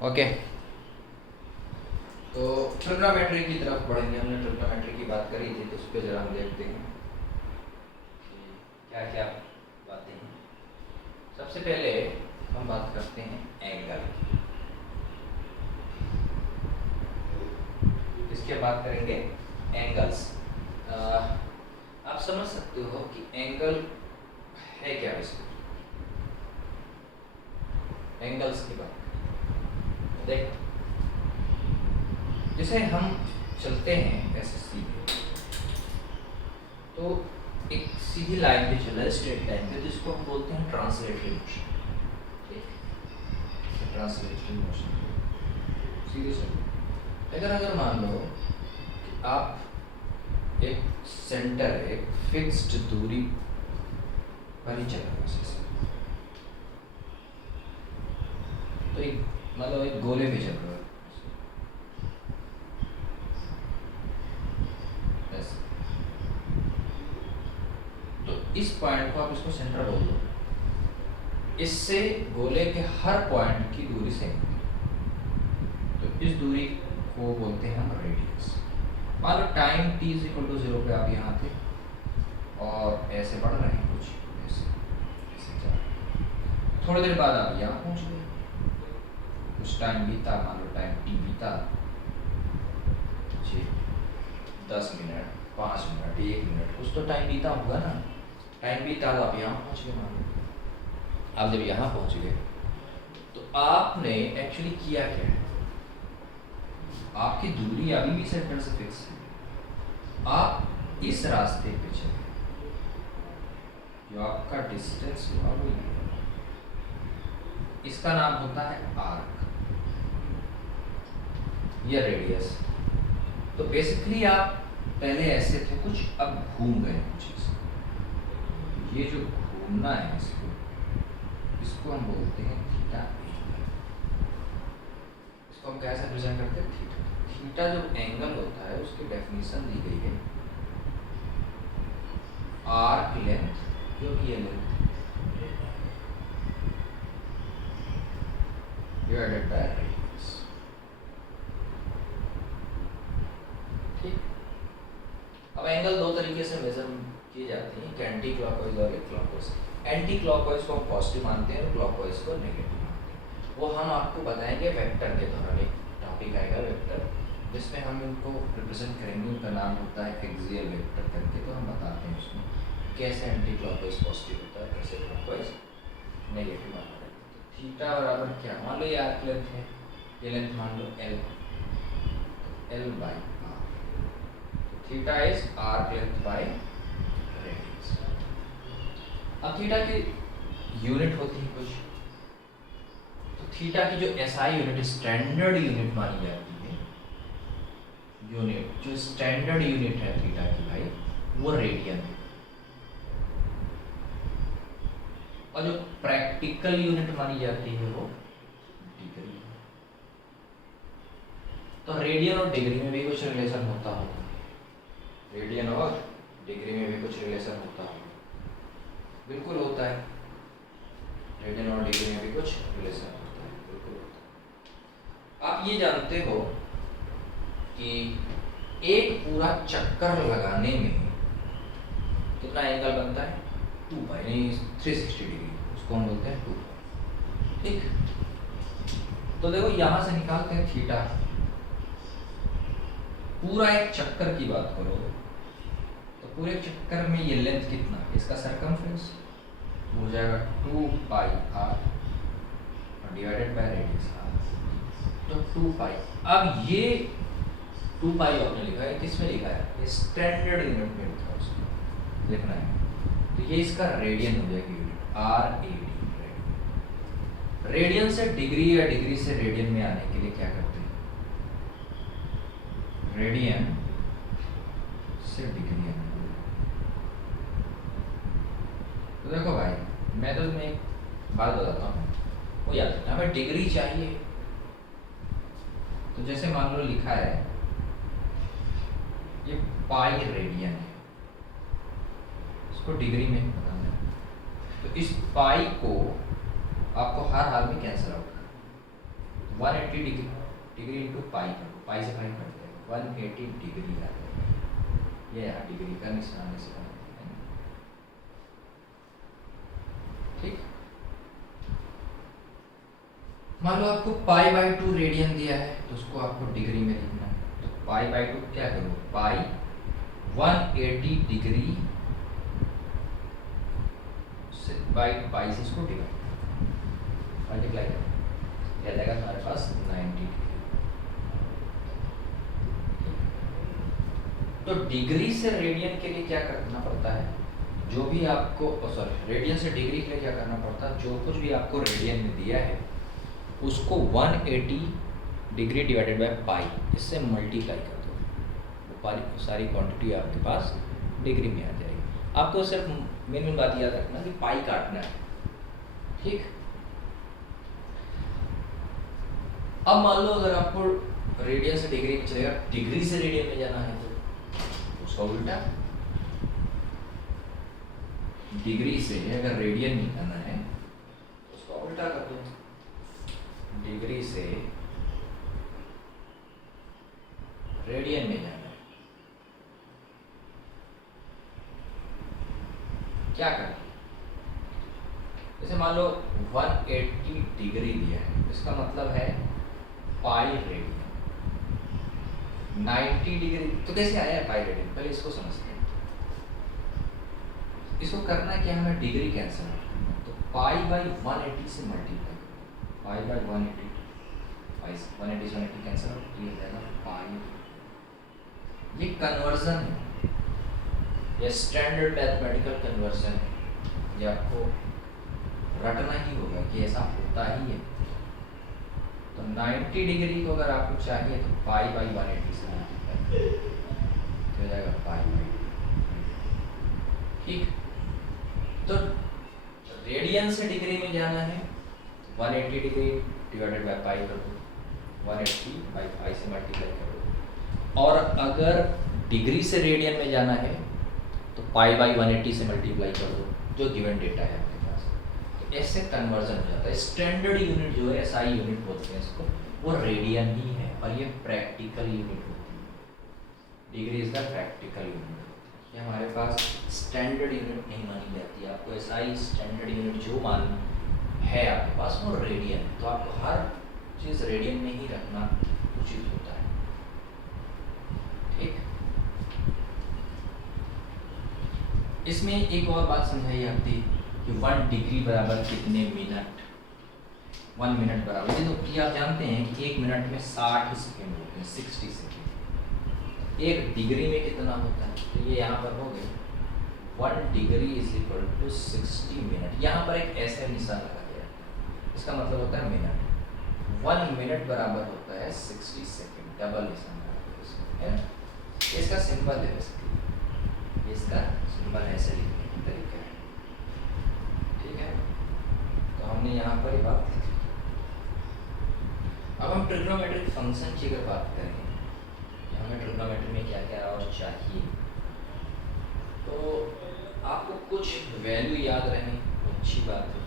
Okay, तो trigonometry की तरफ बढ़ेंगे। हमने ट्रिग्नोमेट्री की बात करी थी, तो उस पर जरा हम देखते हैं कि क्या क्या बातें हैं। सबसे पहले हम बात करते हैं एंगल की। इसके बात करेंगे एंगल्स। आप समझ सकते हो कि एंगल है क्या वैसे। एंगल्स की बात देख, जैसे हम चलते हैं ऐसे सीधे, तो एक सीधी लाइन पे चल रहा है, स्ट्रेट लाइन पे, जिसको हम बोलते हैं ट्रांसलेटरी मोशन। ठीक, ट्रांसलेटरी मोशन सीधे चल। अगर मान लो कि आप एक सेंटर, एक फिक्स्ड दूरी पर ही चल रहे हो, तो एक मतलब एक गोले पे चल रहे हो ऐसे, तो इस पॉइंट को आप इसको सेंटर बोल दो। इससे गोले के हर पॉइंट की दूरी सेम है, तो इस दूरी को बोलते हैं हम रेडियस। मान लो टाइम t = 0 पे आप यहाँ थे और ऐसे बढ़ रहे हैं, कुछ ऐसे ऐसे जा रहे हैं। थोड़ी देर बाद आप यहाँ पहुँच गए, कुछ टाइम बीता, मान लो टाइम t बीता 10 मिनट, 5 मिनट, 1 मिनट, कुछ तो टाइम बीता होगा ना। टाइम बीता तो आप यहाँ पहुँच गए। मान लो आप जब यहाँ पहुँच गए, तो आपने एक्चुअली किया क्या है, आपकी दूरी अभी भी सेंटर से फिक्स है। आप इस रास्ते पे चले, जो आपका डिस्टेंस हुआ वो ये, इसका नाम होता है आर्क या रेडियस। तो बेसिकली आप पहले ऐसे थे कुछ, अब घूम गए कुछ। ये जो घूमना है इसको हम बोलते हैं थीटा एंगल। इसको हम कैसे रिप्रेजेंट करते हैं, थीटा। थीटा जो एंगल होता है उसकी डेफिनेशन दी गई है आर्क लेंथ, जो भी है लेंथ, डिवाइडेड बाय रेडियस। ठीक, अब एंगल दो तरीके से मेजर किए जाते हैं, एक एंटी क्लॉकवाइज और एक क्लॉकवाइज। एंटी क्लॉकवाइज को हम पॉजिटिव मानते हैं और क्लॉकवाइज को नेगेटिव मानते हैं। वो हम आपको बताएंगे वेक्टर के दौरान। एक टॉपिक आएगा वेक्टर, जिसमें हम इनको रिप्रेजेंट करेंगे। उनका नाम होता है एक्सियल वेक्टर करके। तो हम बताते हैं उसमें कैसे एंटी क्लॉकवाइज पॉजिटिव होता है, कैसे क्लॉकवाइज नेगेटिव माना जाता है। थीटा बराबर क्या, मान लो ये आर्क लेंथ है, ये लेंथ मान लो L, L/R। Theta is arc length by radius. अब थीटा की यूनिट होती है कुछ, तो थीटा की जो SI यूनिट, स्टैंडर्ड यूनिट मानी जाती है, यूनिट जो स्टैंडर्ड यूनिट है थीटा की भाई, वो रेडियन है। और जो प्रैक्टिकल यूनिट मानी जाती है वो डिग्री है। तो रेडियन और डिग्री में भी कुछ रिलेशन होता होगा, रेडियन और डिग्री में भी कुछ रिलेशन होता होगा, बिल्कुल होता है। रेडियन और डिग्री में भी कुछ रिलेशन होता है, बिल्कुल होता है। आप ये जानते हो कि एक पूरा चक्कर लगाने में कितना एंगल बनता है, 2 पाई, यानी 360 डिग्री, उसको हम बोलते हैं 2 पाई। ठीक, तो देखो यहाँ से निकालते हैं थीटा। पूरा एक चक्कर की बात करो तो पूरे चक्कर में ये लेंथ कितना है, इसका सरकमफ्रेंस हो जाएगा 2 पाई r divided by radius r, तो 2 पाई। अब ये 2 पाई आपने लिखा है, किसमें लिखा है, ये स्टैंडर्ड यूनिट में लिखा है, उसको लिखना है। तो ये इसका रेडियन हो जाएगी यूनिट, RAD। रेडियन से डिग्री या डिग्री से रेडियन में आने के लिए क्या करते हैं, रेडियन से डिग्री आने। तो देखो भाई, मैं तो तुम्हें एक बात बताता हूँ, वो याद रखना। हमें डिग्री चाहिए, तो जैसे मान लो लिखा है ये पाई रेडियन है, इसको डिग्री में बताना है। तो इस पाई को आपको हर हाल में कैंसिल आउट करना है। 180 डिग्री इंटू पाई कर दो, पाई से फाइव कट जाएगा, 180 डिग्री आ जाएगा। ये यहाँ डिग्री का निशान से बनाते हैं, ठीक। मान लो आपको पाई बाई 2 रेडियन दिया है तो उसको आपको डिग्री में लिखना है। तो पाई बाई 2 क्या करो, पाई 180 डिग्री से बाई पाई से इसको डिवाइड मल्टीप्लाई करो, क्या जाएगा हमारे पास 90 डिग्री। तो डिग्री से रेडियन के लिए क्या करना पड़ता है, जो भी आपको सॉरी रेडियन से डिग्री के लिए क्या करना पड़ता है, जो कुछ भी आपको रेडियन में दिया है उसको 180 डिग्री डिवाइडेड बाय पाई इससे मल्टीप्लाई कर दो, वो सारी क्वांटिटी आपके पास डिग्री में आ जाएगी। आपको सिर्फ मेन बात याद रखना कि पाई काटना है, ठीक। अब मान लो अगर आपको रेडियन से डिग्री में चलेगा, डिग्री से रेडियन में जाना है तो उसका उल्टा, डिग्री से अगर रेडियन निकालना है तो उसका उल्टा कर दो, डिग्री से रेडियन में जाना है, क्या करना, जैसे मान लो 180 डिग्री दिया है, इसका मतलब है पाई रेडियन। 90 डिग्री तो कैसे आया है पाई रेडियन, पहले इसको समझते हैं। इसको करना क्या, हमें डिग्री कैंसिल करना है, तो पाई बाई 180 से मल्टीप्लाई, पाई बाई 180, पाई 180 से 180 कैंसिल हो, ये हो जाएगा पाई। ये कन्वर्जन है, ये स्टैंडर्ड मैथमेटिकल कन्वर्जन है, ये आपको रटना ही होगा कि ऐसा होता ही है। तो 90 डिग्री को अगर आपको चाहिए तो पाई बाई 180 से मल्टीप्लाई तो हो जाएगा पाई बाई, ठीक। तो रेडियन से डिग्री में जाना है, 180 डिग्री डिवाइडेड बाय पाई कर दो, 180 बाई पाई से मल्टीप्लाई कर दो। और अगर डिग्री से रेडियन में जाना है तो पाई बाई 180 से मल्टीप्लाई कर दो, जो गिवन डेटा है आपके पास। तो ऐसे कन्वर्जन हो जाता है। स्टैंडर्ड यूनिट जो है, एसआई यूनिट बोलते हैं इसको, वो रेडियन ही है, और ये प्रैक्टिकल यूनिट होती है। Degree is the practical unit, ये हमारे पास स्टैंडर्ड यूनिट नहीं मानी जाती है। आपको एसआई स्टैंडर्ड यूनिट जो मान है आपके पास वो रेडियन, तो आपको हर चीज़ रेडियन में ही रखना उचित होता है, ठीक। इसमें एक और बात समझाई जाती है कि 1 डिग्री बराबर कितने मिनट, 1 मिनट बराबर, तो आप जानते हैं कि 1 मिनट में 60 सेकेंड होते हैं, 60 सेकेंड। 1 डिग्री में कितना होता है, तो ये यहाँ पर हो गए 1 degree is equal to 60 minute. यहाँ पर एक ऐसे निशान लगा दिया है, इसका मतलब होता है मिनट। 1 मिनट बराबर होता है 60 सेकेंड, डबल निशान है ना। इसका सिंबल है, इसका सिंबल ऐसे लिखने का तरीका है, ठीक है। तो हमने यहाँ पर ये बात लिखी। अब हम ट्रिग्नोमेट्रिक फंक्शन की अगर बात करें, हमें ट्रिग्नोमेट्री में क्या क्या और चाहिए, तो आपको कुछ वैल्यू याद रहनी अच्छी बात है,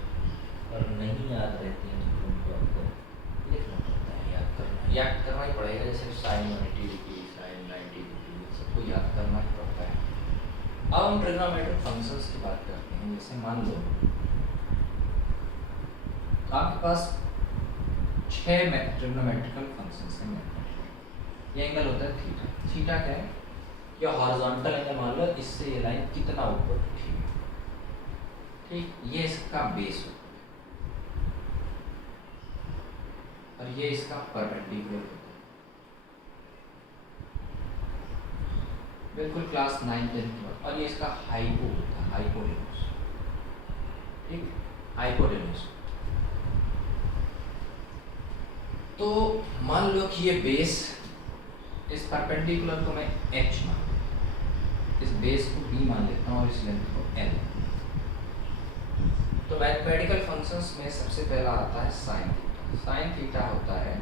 और नहीं याद रहती है तो उनको आपको लिखना पड़ता है, याद करना ही पड़ेगा। जैसे साइन 180 डिग्री, साइन 90 डिग्री, सबको याद करना ही पड़ता है। अब हम ट्रिग्नोमेट्रिक फंक्शंस की बात करते हैं। जैसे मान लो आपके पास 6 ट्रिग्नोमेट्रिकल फंक्शंस हैं। ये एंगल होता है थीटा, थीटा क्या है, या हॉरिजॉन्टल एंगल मान लो, इससे ये लाइन कितना ऊपर उठी है, ठीक। ये इसका बेस होता है और ये इसका परपेंडिकुलर होता है। बिल्कुल क्लास 9 10 के बाद। और ये इसका हाइपो होता है, हाइपोटेन्यूस, ठीक, हाइपोटेन्यूस। तो मान लो कि ये बेस, इस परपेंडिकुलर को मैं h मान, इस बेस को b मान लेता हूँ और इस लेंथ को l। तो मैथमेटिकल फंक्शंस में सबसे पहला आता है साइन थीटा। साइन थीटा होता है,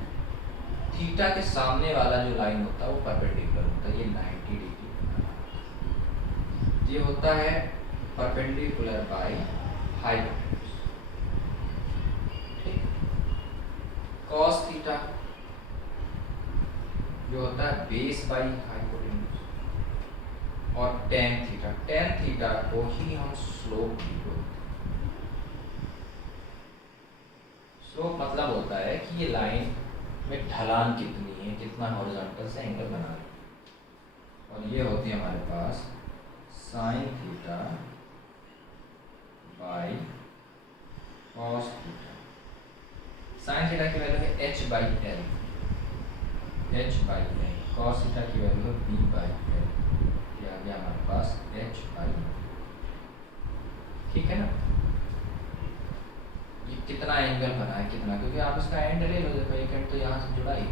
थीटा के सामने वाला जो लाइन होता है वो परपेंडिकुलर होता है, ये 90 डिग्री। ये होता है परपेंडिकुलर बाय हाइपोटेन्यूस, ठीक। कॉस थीटा थीटा जो होता है बेस बाई हाइपोटेन्यूज, और टेन थीटा को ही हम स्लोप भी बोलते हैं। स्लोप मतलब होता है कि ये लाइन में ढलान कितनी है, कितना हॉरिजॉन्टल से एंगल बना रहे हैं, और ये होती है हमारे पास sine theta by cos theta. Sine theta की वैल्यू है h by L, cos theta की वैल्यू है b बाई एल, ये आ गया हमारे पास h बाई। ठीक है ना, ये कितना एंगल बना है, कितना, क्योंकि आप इसका एंड ले लो, देखो एक एंड तो यहाँ से जुड़ा ही,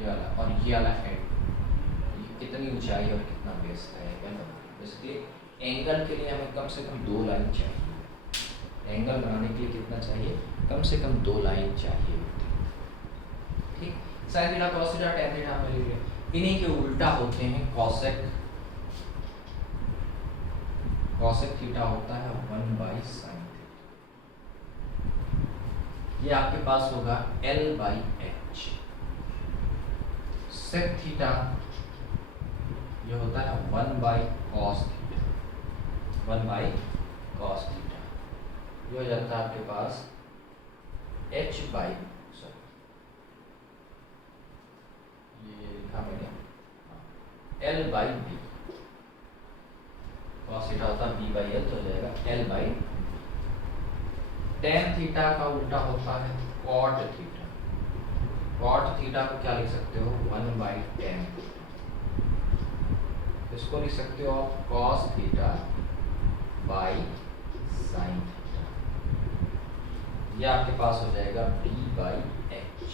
ये वाला और ये वाला एंड, ये कितनी ऊंचाई और कितना बेस का एंगल बना है। बेसिकली एंगल के लिए हमें कम से कम 2 लाइन चाहिए, एंगल बनाने के लिए कितना चाहिए, कम से कम 2 लाइन चाहिए होती है। ठीक, sine theta cos theta tan theta हमें ले लिया, इन्हीं के उल्टा होते हैं कॉसेक थीटा होता है 1 बाई साइन थीटा, ये आपके पास होगा L by H. Sec theta ये होता है 1 by cos theta, 1 by cos theta, ये हो जाता है आपके पास h बाई, सॉरी ये लिखा मैंने L by B, cos theta होता है b बाई एल, तो हो जाएगा L बाई। टेन थीटा का उल्टा होता है कॉट थीटा, कॉट थीटा को क्या लिख सकते हो 1 बाई टेन, इसको लिख सकते हो आप cos theta by sine theta, ये आपके पास हो जाएगा b बाई एच,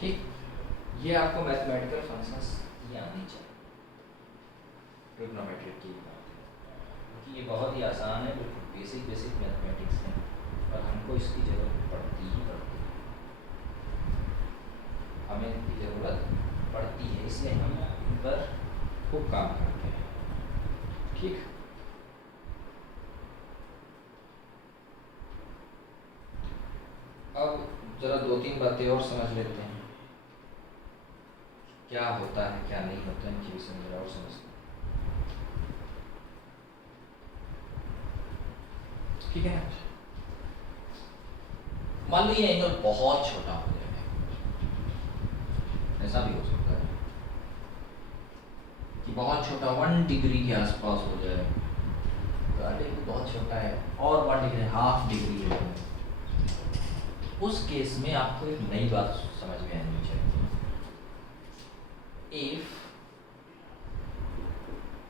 ठीक। ये आपको मैथमेटिकल फंक्शंस ये आनी चाहिए, ट्रिग्नोमेट्री की बात है, क्योंकि ये बहुत ही आसान है, बिल्कुल बेसिक मैथमेटिक्स है, और हमको इसकी ज़रूरत पड़ती है, हमें इनकी ज़रूरत पड़ती है, इसलिए हम इन पर खूब काम करते हैं। ठीक, अब जरा 2-3 बातें और समझ लेते हैं, क्या होता है क्या नहीं होता है, इनकी विषय में जरा और समझते हैं। ठीक है, मान लो ये एंगल बहुत छोटा हो जाए, ऐसा भी हो सकता है कि बहुत छोटा 1 डिग्री के आसपास हो जाए, तो बहुत छोटा है, और 1 डिग्री, हाफ डिग्री हो जाए, उस केस में आपको एक नई बात समझ में आनी चाहिए। If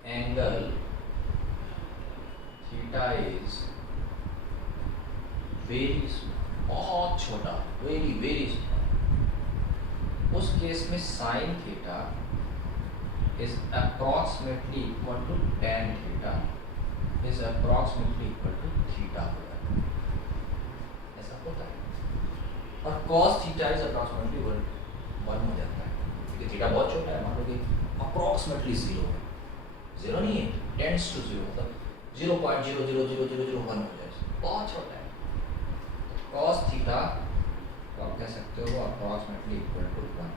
angle theta is very small, बहुत छोटा, वेरी स्मॉल, उस केस में sine theta is approximately equal to tan theta is approximately equal to theta होगा, ऐसा होता है, और कॉस थीटा इज अप्रॉक्सीमेटली 1 हो जाता है, क्योंकि थीटा बहुत छोटा है, मान लो कि अप्रॉक्सीमेटली 0 है, 0 नहीं है, टेंड्स टू 0, मतलब 0.0000001 हो जाए, बहुत छोटा है। कॉस थीटा तो आप कह सकते हो अप्रॉक्सीमेटली इक्वल टू 1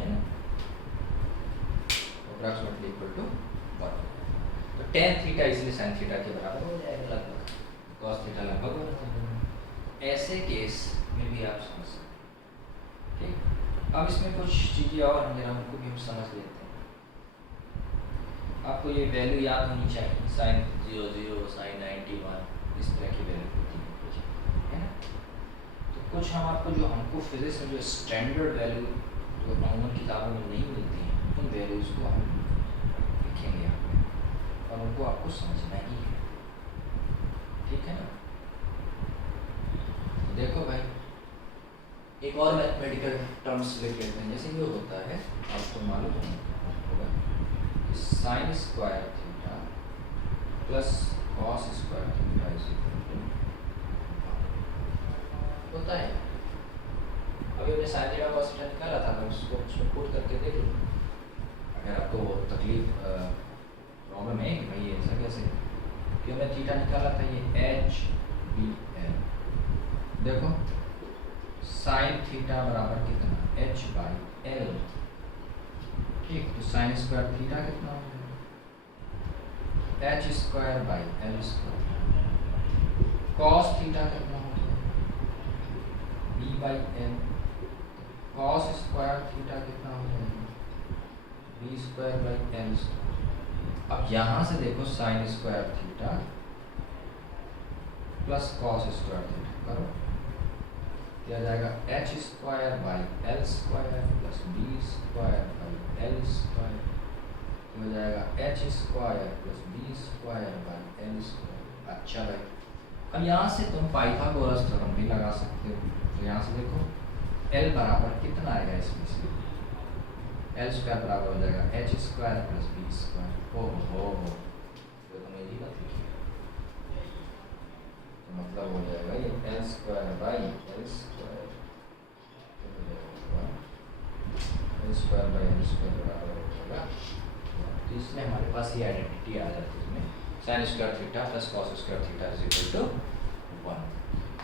है ना, अप्रॉक्सीमेटली इक्वल टू 1, तो टेन थीटा इसलिए साइन थीटा के बराबर हो जाएगा लगभग, कॉस थीटा लगभग बराबर, ऐसे केस में भी आप समझ सकते हैं। ठीक, अब इसमें कुछ चीज़ें और हैं, उनको भी हम समझ लेते हैं। आपको ये वैल्यू याद होनी चाहिए, साइन 00, साइन 91, इस तरह की वैल्यू होती है कुछ, है ना। तो कुछ हम आपको जो हमको फिजिक्स में जो स्टैंडर्ड वैल्यू जो अमूमन किताबों में नहीं मिलती हैं, उन वैल्यूज़ को हम लिखेंगे और उनको आपको समझना ही है। ठीक है ना, तो देखो भाई, एक और मैथमेटिकल टर्म्स लिख लेते हैं, जैसे ये होता है, आपको मालूम होगा sine square theta plus cos square theta is equal to होता है। अभी हमने साइन थीटा कॉस थीटा निकाला था, मैं उसको पुट करके देख लूँ, अगर आपको तकलीफ प्रॉब्लम है कि भाई ऐसा कैसे, कि हमने थीटा निकाला था, ये h बी एल। देखो साइन थीटा बराबर कितना, एच बाई एल। ठीक, तो साइन स्क्वायर थीटा कितना हो जाएगा, H square by L square. Cos theta कितना हो जाएगा, B by L. Cos square theta कितना हो जाएगा, B square by L square. अब यहाँ से देखो sine square theta plus cos square theta करो, दिया जाएगा H square by L square plus B square by L square, हो जाएगा H square plus B square by L square. अच्छा भाई, अब यहाँ से तुम पाइथागोरस थ्योरम भी लगा सकते हो। तो यहाँ से देखो एल बराबर कितना आएगा इसमें से, एल स्क्वायर बराबर हो जाएगा H square plus B square. हो तो तुम यही बात लिखिए, तो मतलब हो जाएगा ये L square by L square, L square by L square बराबर हो जाएगा। तो इसमें हमारे पास ये आइडेंटिटी आ जाती है, इसमें sine square theta plus cos square theta is equal to 1।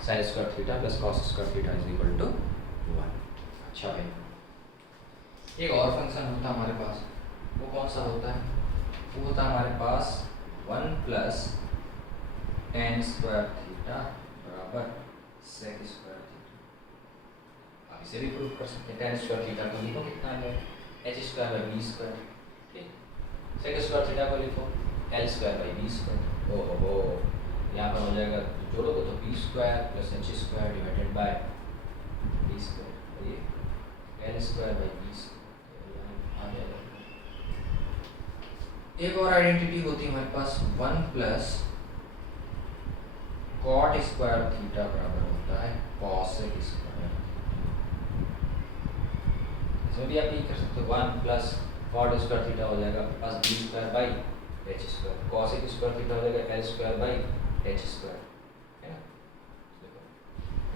Sine square theta plus cos square theta is equal to 1। अच्छा भाई, एक और फंक्शन होता है हमारे पास, वो कौन सा होता है, वो होता है हमारे पास 1 प्लस टेन स्क्वायर थीटा बराबर सेक स्क्वायर थीटा। आप इसे भी प्रूव कर सकते हैं। टेन स्क्वायर थीटा को लिखो कितना है, H square by B square. ठीक, सेक स्क्वायर थीटा को लिखो L square by B square. ओहो, यहाँ पर हो जाएगा जोड़ोगे तो B square plus H square divided by B square, ये L square by B square आ जाएगा। एक और आइडेंटिटी होती है हमारे पास 1 प्लस कॉट स्क्वायर थीटा बराबर होता है कॉसेक स्क्वायर। इसमें भी आप ये कर सकते हो, 1 प्लस कॉट स्क्वायर थीटा हो जाएगा आपके पास B square by H square, cosec square theta हो जाएगा L square by H square, है ना। देखो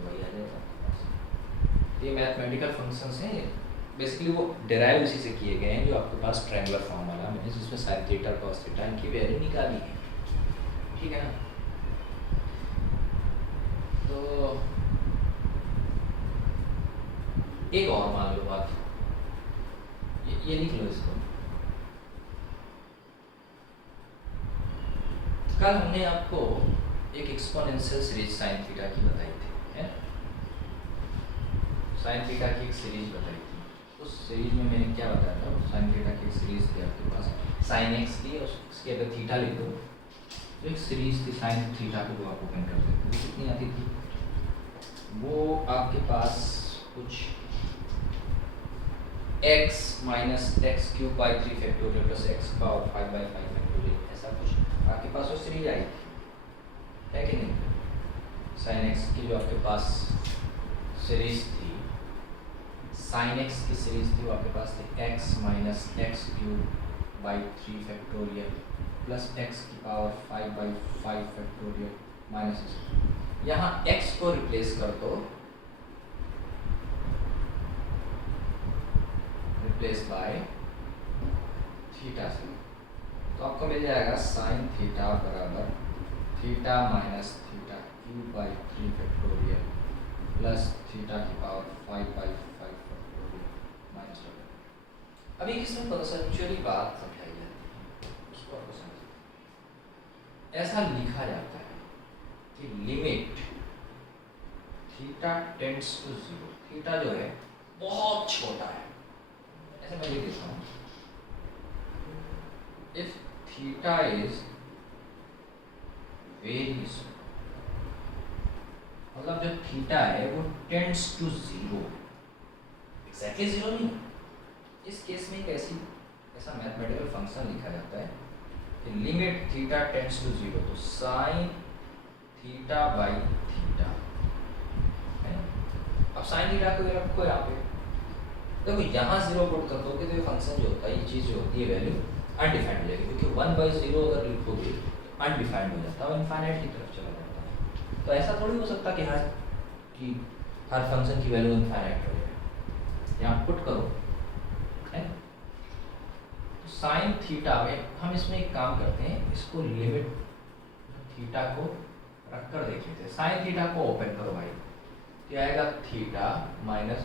वही आ जाएगा आपके पास। ये मैथमेटिकल फंक्शंस हैं, बेसिकली वो डेराइव उसी से किए गए हैं जो आपके पास ट्रायंगुलर फॉर्म वाला है, जिसमें साइन थीटा कॉस थीटा इनकी वैल्यू निकाली है। ठीक है ना। तो एक और मान लो बात, ये लिख लो इसको। कल हमने आपको एक एक्सपोनेंशियल सीरीज साइन थीटा की बताई थी, है ना। साइन थीटा की एक सीरीज बताई थी। उस सीरीज में मैंने क्या बताया था, साइन थीटा की एक सीरीज थी आपके पास, साइन एक्स की, और उसके अगर थीटा लिख दो तो एक सीरीज थी साइन थीटा को, वो आप ओपन कर सकते हो। कितनी आती थी वो आपके पास, कुछ x minus x cube by 3 factorial plus x power 5 by 5 factorial, ऐसा कुछ आपके पास वो सीरीज आई थी, है कि नहीं। साइन एक्स की जो आपके पास सीरीज थी, साइन एक्स की सीरीज थी, वो आपके पास थी x minus x cube by 3 factorial plus x की पावर 5 बाई 5 फैक्टोरियल माइनस, यहाँ x को रिप्लेस कर दो, रिप्लेस बाय थीटा से, तो आपको मिल जाएगा साइन थीटा बराबर theta minus theta cube by 3 factorial plus theta की पावर 5 बाई 5 फैक्टोरियल माइनस। अभी किसमें कंसेप्चुअली बात समझाई जाती है, उसको आपको समझ ऐसा लिखा जाता है कि limit theta tends to 0, theta जो है बहुत छोटा है, ऐसे मैं लिख देता हूँ, if theta is very small, मतलब जो थीटा है वो टेंड्स टू 0, एग्जैक्टली 0 नहीं। इस केस में एक ऐसा मैथमेटिकल फंक्शन लिखा जाता है कि लिमिट थीटा टेंड्स टू 0, तो साइन थीटा बाई थीटा है। अब साइन थीटा को रखो यहाँ पे, देखो यहाँ 0 पुट कर दोगे तो ये फंक्शन जो होता है, ये चीज़ जो होती है वैल्यू अनडिफाइंड हो जाएगी, क्योंकि 1/0 अगर लिखोगे अनडिफाइंड हो जाता है, इनफाइनाइट की तरफ चला जाता है। तो ऐसा थोड़ी हो सकता कि हर फंक्शन की वैल्यू इनफाइनाइट हो जाए, यहाँ पुट करो, है। तो साइन थीटा में हम इसमें एक काम करते हैं, इसको लिमिट थीटा को रखकर देख लेते हैं। साइन थीटा को ओपन करो भाई, क्या आएगा theta minus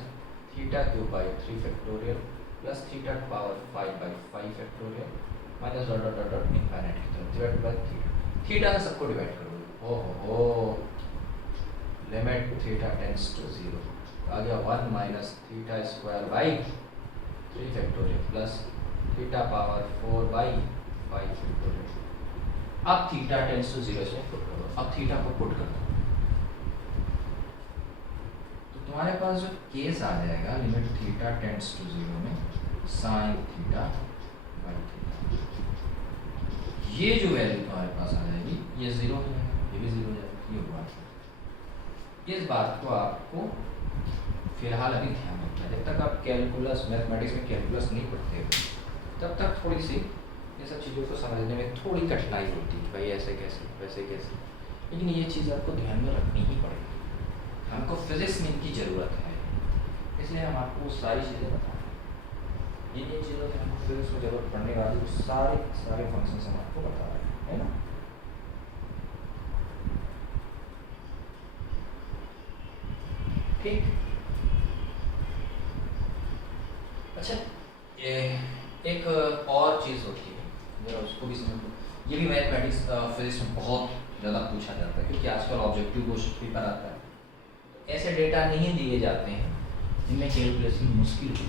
theta cube by 3 factorial plus theta power 5 by 5 factorial minus dot dot dot dot infinite की तरफ डिवाइड बाई थीटा। थीटा से सबको डिवाइड करो। ओहो लिमिट थीटा टेंड्स टू 0 आ गया 1 minus theta square by 3 factorial plus theta power 4 by 5 factorial. अब theta tends to 0 इसमें put करो। अब थीटा को पुट कर दो तो तुम्हारे पास जो केस आ जाएगा लिमिट थीटा टेंड्स टू 0 में साइन थीटा बाई थीटा, ये जो वैल्यू तुम्हारे पास आ जाएगी ये 0 है, ये भी 0 हो जाएगी, ये हुआ। इस बात को आपको फिलहाल अभी ध्यान रखना है। जब तक आप कैलकुलस मैथमेटिक्स में कैलकुलस नहीं पढ़ते तब तक थोड़ी सी ये सब चीज़ों को समझने में थोड़ी कठिनाई होती है, भाई ऐसे कैसे वैसे कैसे, लेकिन ये चीज़ आपको ध्यान में रखनी ही पड़ेगी। हमको फिजिक्स में इनकी ज़रूरत है, इसलिए हम आपको वो सारी चीज़ें बता रहे हैं। जिन चीज़ों की हमको फिजिक्स में ज़रूरत पड़ने वाली वो सारे फंक्शन हम आपको बता रहे हैं, है ना। ठीक, अच्छा एक और चीज़ होती है जरा उसको भी समझ लो। ये भी मैथमेटिक्स फिजिक्स में बहुत ज़्यादा पूछा जाता है क्योंकि आजकल ऑब्जेक्टिव क्वेश्चन पेपर आता है, तो ऐसे डेटा नहीं दिए जाते हैं जिनमें कैलकुलेशन मुश्किल हो।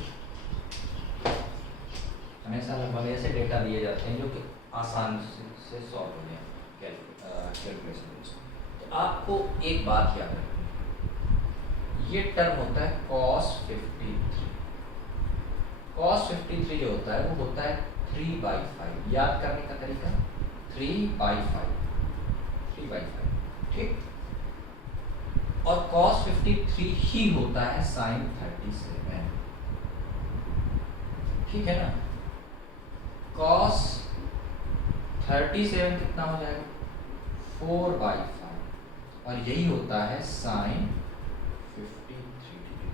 हमेशा लगभग ऐसे डेटा दिए जाते हैं जो कि आसान से सॉल्व हो जाए कैलकुलेशन। तो आपको एक बात याद रखनी, ये टर्म होता है cos 53। cos 53 जो होता है वो होता है 3/5। याद करने का तरीका 3/5, 3/5, ठीक। और cos 53 ही होता है sin 37, ठीक है ना। cos 37 कितना हो जाएगा 4/5 और यही होता है sin 53 डिग्री।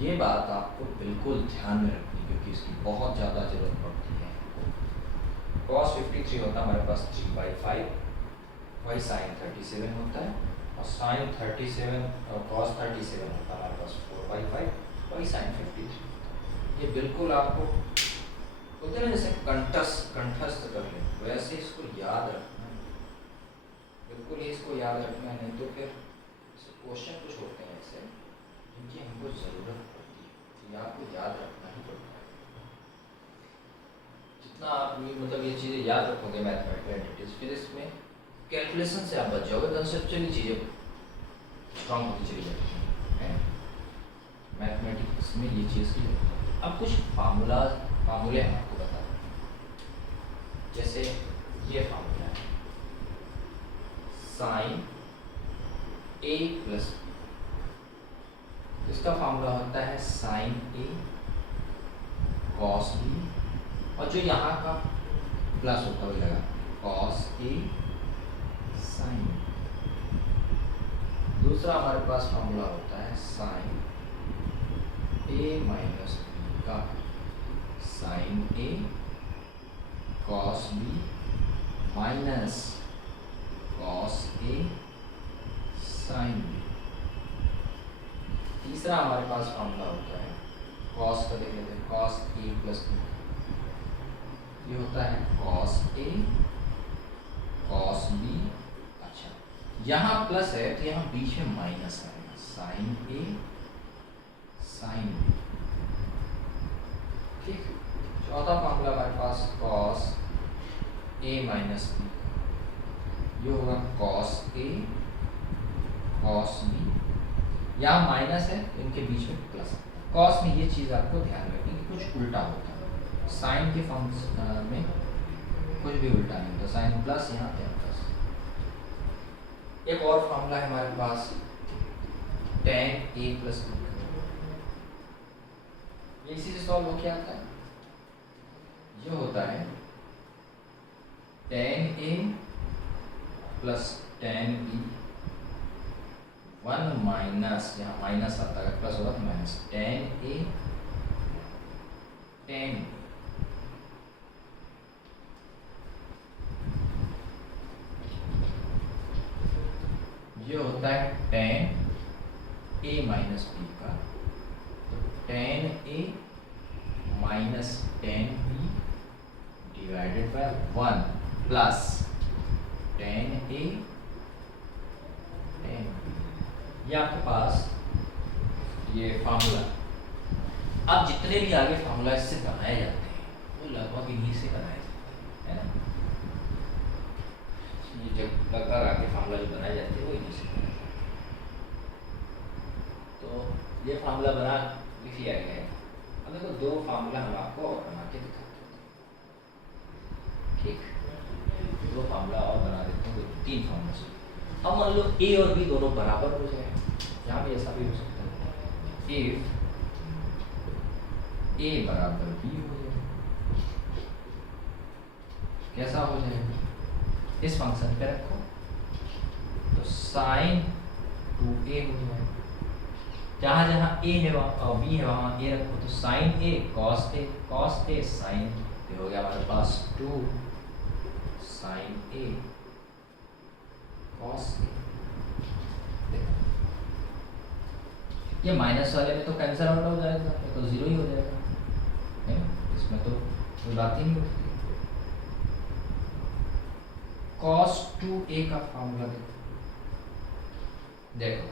ये बात आपको बिल्कुल ध्यान में रखनी क्योंकि इसकी बहुत ज़्यादा जरूरत पड़ती है। cos 53 होता है हमारे पास 3/5, वही sin 37 होता है, और sin 37 और cos 37 होता है हमारे पास 4/5, वही sin 53 होता है। ये बिल्कुल आपको होते ना जैसे कंठस्थ कर ले, वैसे इसको याद रखना है, बिल्कुल ही इसको याद रखना है, नहीं तो फिर क्वेश्चन कुछ होते हैं ऐसे जिनकी हमको ज़रूरत पड़ती है, तो ये आपको याद रखना ही पड़ता है। जितना आप मतलब ये चीज़ें याद रखोगे मैथमेटिक्स फिजिक्स में कैलकुलेशन से आप बच जाओगे, कंसेप्चुअली चीज़ें स्ट्रॉन्ग होती चली जाती हैं। मैथमेटिक्स में ये चीज़ की अब कुछ फार्मूले हम आपको बता दें। जैसे ये फार्मूला है साइन ए प्लस बी, इसका फार्मूला होता है साइन ए कॉस बी, और जो यहाँ का प्लस होता हुआ लगा कॉस ए साइन। दूसरा हमारे पास फार्मूला होता है साइन ए माइनस बी का sign A cos B minus cos A sine B. तीसरा हमारे पास फार्मूला होता है कॉस का, देख लेते हैं कॉस ए प्लस बी, ये होता है कॉस ए कॉस बी। अच्छा यहाँ प्लस है तो यहाँ बीच में माइनस आएगा साइन ए साइन बी, ठीक। चौथा फार्मूला हमारे पास कॉस ए माइनस बी, ये होगा कॉस ए कॉस बी। यहाँ माइनस है तो इनके बीच में प्लस। कॉस में ये चीज़ आपको ध्यान रखनी कि कुछ उल्टा होता है, साइन के फंक्शन में कुछ भी उल्टा नहीं होता, साइन प्लस यहाँ पे प्लस। एक और फार्मूला है हमारे पास tan ए प्लस बी, इसी से सॉल्व हो क्या आता है, ये होता है tan ए प्लस tan बी 1 माइनस, यहाँ माइनस आता है प्लस होगा तो माइनस tan ए tan बी। ये होता है tan a माइनस बी का, तो tan a minus tan b divided by 1 plus tan a tan b। ये आपके पास ये फार्मूला, अब जितने भी आगे फार्मूला इससे बनाए जाते हैं वो लगभग इन्हीं से बनाए जाते हैं, है ना। ये जब लगभग आगे फार्मूला जो बनाए जाते हैं वो इन्हीं से बनाए जाते हैं। तो ये फार्मूला बना लिख लिया गया है। अब देखो दो फार्मूला हम आपको और बना के दिखाते हैं, ठीक। दो फार्मूला और बना देते हैं, तीन फार्मूला से। अब मान लो ए और बी दोनों बराबर हो जाए, यहाँ भी ऐसा भी हो सकता है, इफ ए बराबर बी हो जाए, कैसा हो जाएगा, इस फंक्शन पे रखो तो साइन 2a हो जाएगा, जहां जहां a है वहां b है वहां a रखो तो sine a cos a sine हो गया हमारे पास 2 साइन a cos a। ये माइनस वाले में तो कैंसिल आउट हो जाएगा, तो जीरो ही हो जाएगा, है इसमें तो कोई बात ही नहीं होती। cos 2a का फॉर्मूला देखो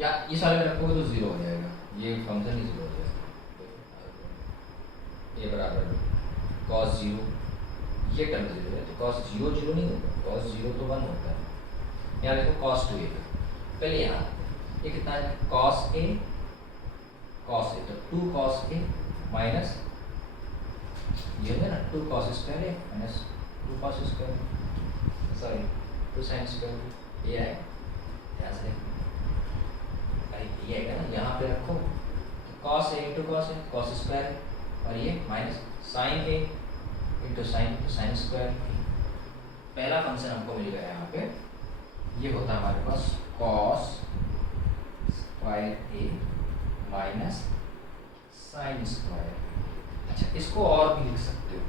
या इस वाले में रखोगे तो जीरो हो जाएगा, ये फंक्शन ही जीरो हो जाएगा। a बराबर cos 0, ये टर्म जीरो है तो cos 0 0 नहीं होगा, cos 0 तो 1 होता है। यहाँ देखो cos 2a का, पहले यहाँ ये कितना है, cos a तो 2 cos a माइनस ये है ना 2 cos square a minus 2 cos square, sorry 2 sin square, ये आएगा, ध्यान से ये आएगा ना, यहाँ पे रखो तो cos a into cos square और ये minus sin a into sin square. पहला फंक्शन हमको मिल गया यहाँ पे, ये होता है हमारे पास cos square a minus sin square. अच्छा इसको और भी लिख सकते हो,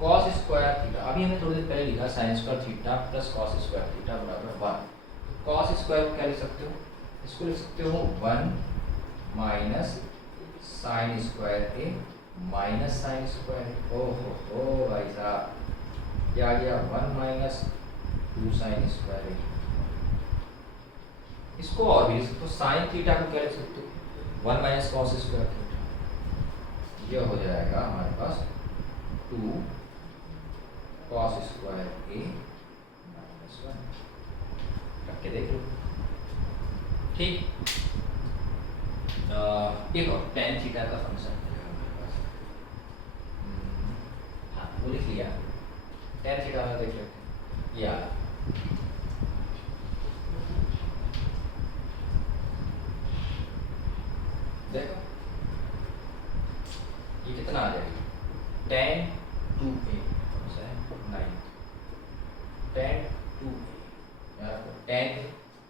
cos स्क्वायर थीटा, अभी हमने थोड़ी देर पहले लिखा sin square theta plus cos square theta बराबर 1। cos स्क्वायर क्या लिख सकते हो, इसको लिख सकते हो 1 minus sin square a minus sin square. ओहो भाई साहब, क्या आ गया 1 माइनस 2 sin स्क्वायर a। इसको और भी लिख सकते हो, साइन थीटा को क्या लिख सकते हो 1 माइनस cos स्क्वायर थीटा, ये हो जाएगा हमारे पास 2 cos स्क्वायर a माइनस 1, रख के देख लो, ठीक। एक और tan थीटा का फंक्शन हमारे पास, हाँ वो लिख लिया, tan थीटा वाला देख लेते हैं, ये आया देखो, ये कितना आ जाएगा tan 2a 9 tan 2a यार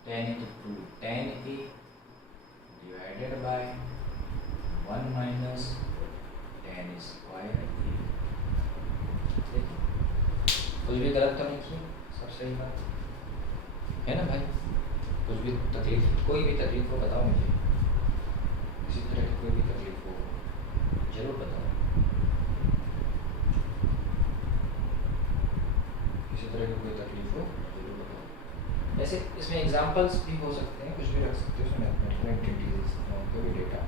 tan into 2 tan a divided by 1 minus tan square a। देखो कुछ भी गलत तो नहीं किया, सब सही बात है ना भाई। कुछ भी तकलीफ, कोई भी तकलीफ को बताओ मुझे, किसी तरह की कोई भी तकलीफ हो जरूर बताओ, किसी तरह की कोई तकलीफ हो जरूर बताओ। ऐसे इसमें एग्जांपल्स भी हो सकते हैं, कुछ भी रख सकते हो, उसमें मैथमेटिकल एंटिटीज कोई भी डेटा,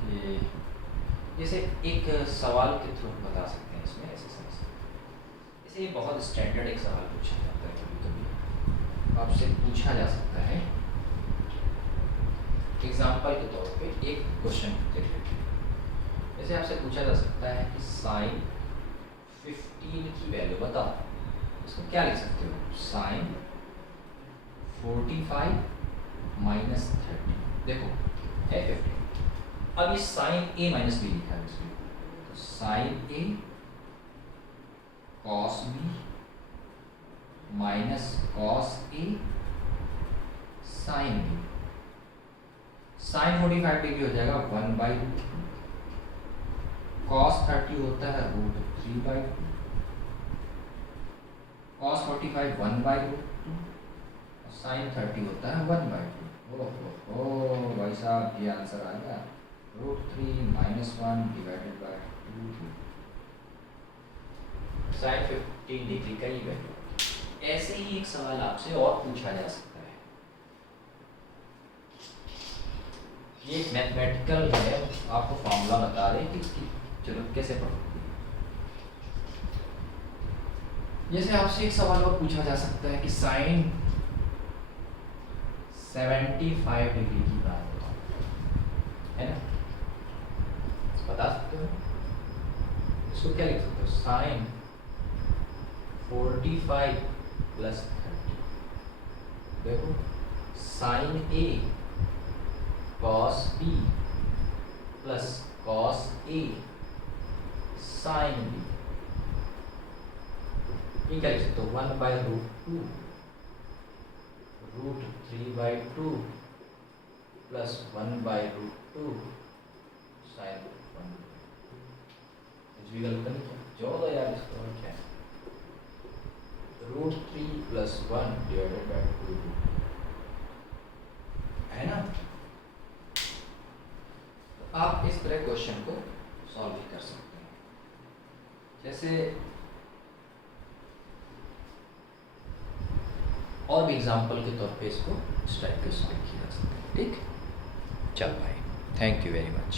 कि जैसे एक सवाल के थ्रू बता सकते हैं इसमें ऐसे समस्या। जैसे ये बहुत स्टैंडर्ड एक सवाल पूछा जाता है, कभी कभी आपसे पूछा जा सकता है, एग्जाम्पल के तौर पे एक क्वेश्चन देख लेते हैं। जैसे आपसे पूछा जा सकता है कि साइन 15 की वैल्यू बताओ, इसको क्या लिख सकते हो, साइन 45 माइनस 30, देखो है 15, अब ये साइन a माइनस बी लिखा है इसमें, तो sine a cos b minus cos a sine b, sine 45 degree हो जाएगा 1/2, कॉस 30 होता है √3/2, कॉस 45 1/2, साइन 30 होता है 1/2। ओहो भाई साहब, ये आंसर आ गया। √3 - 1 डिवाइडेड बाय 2। साइन 15 डिग्री का ये वैल्यू। ऐसे ही एक सवाल आपसे और पूछा जा सकता है। ये मैथमेटिकल है, आपको फॉर्मूला बता रहे कि इसकी जरूरत कैसे पड़ती है। जैसे आपसे एक सवाल और पूछा जा सकता है कि साइन 75 डिग्री की बात है ना, बता सकते हो इसको क्या लिख सकते हो? साइन 45 + 30। देखो sine A cos B plus cos A sine B, ये क्या लिख सकते हो? 1/√2 √3/2 प्लस 1/√2 साइन 1। कुछ भी गलत नहीं किया, जोड़ दो यार इसको, और क्या है? √3 + 1 डिवाइडेड बाय 2 है ना। तो आप इस तरह क्वेश्चन को सॉल्व भी कर सकते हैं। जैसे और भी एग्जाम्पल के तौर पे इसको इस टाइप के सॉल्व किया जा सकता है। ठीक, चल भाई, थैंक यू वेरी मच।